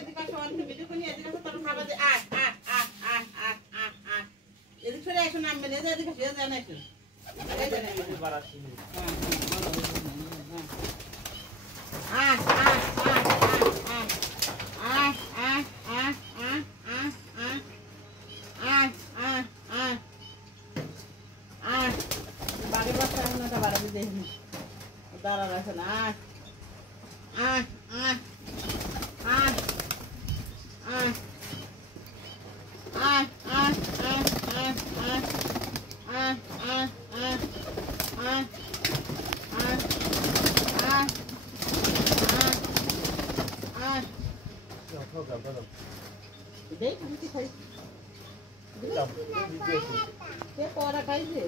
এদিকে আসো অন্য ভিডিও করে এদিকে আসো তোর খাবার দে এদিকে সরে আসো নামবে না এদিকে ফিরে যায় না একটু বাড়ির বাচ্চা এখনটা বাড়াবি দেখিনি দাঁড়া রাখে না পড়া খাইছে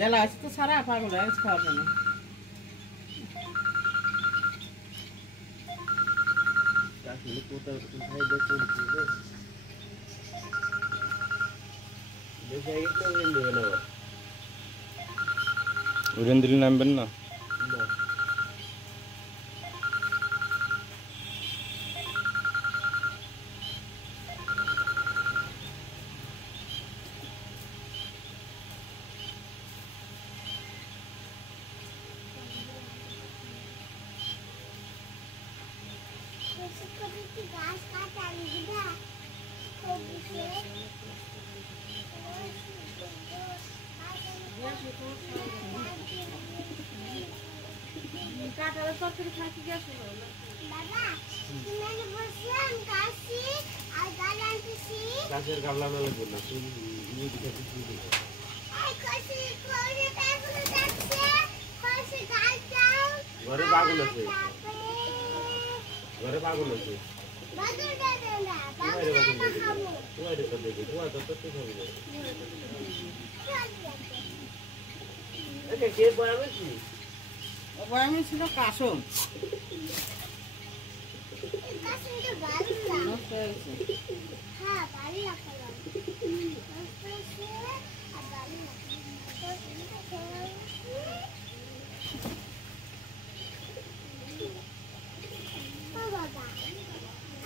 Dela, acho que tu sará para mulher, esse cara também. Tá aqui, ele conta com o rei da cultura. Deixa aí que eu vendo, não. Urendri namben na? Não. Kasir kabla na lagu na, ini kita tuju. Ay, kasih kau ni kasih kacau. Baru bagus nasi. Baru bagus nasi. Bagus dah. Bagus dah kamu. Tu ada kerja tu, ada tu kerja. Oke, kira berapa sih? Berapa sih lo kasum? Kasum tu baru lah. Okey. हाँ बाली लगा लो उससे अब बाली लगा तो बाबा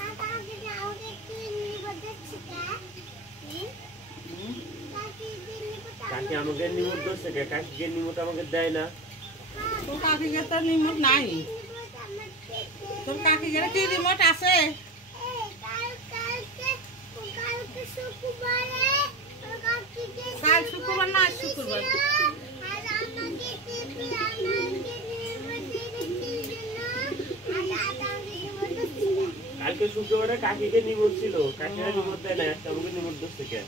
आप आगे जाओगे कि नहीं बता सकता काकी আমাকে নিমত দছে কে কাকি কে নিমত আমাকে দেয় না তো কাকি কে তো নিমত নাই তো কাকি কে কি নিমত আছে কাল শুক্রবার না শুক্রবার কালকে শুক্রবারে কাকিকে নিমত ছিল কাকিরা নিমত দেয় না আমাকে নিমত দিচ্ছে কে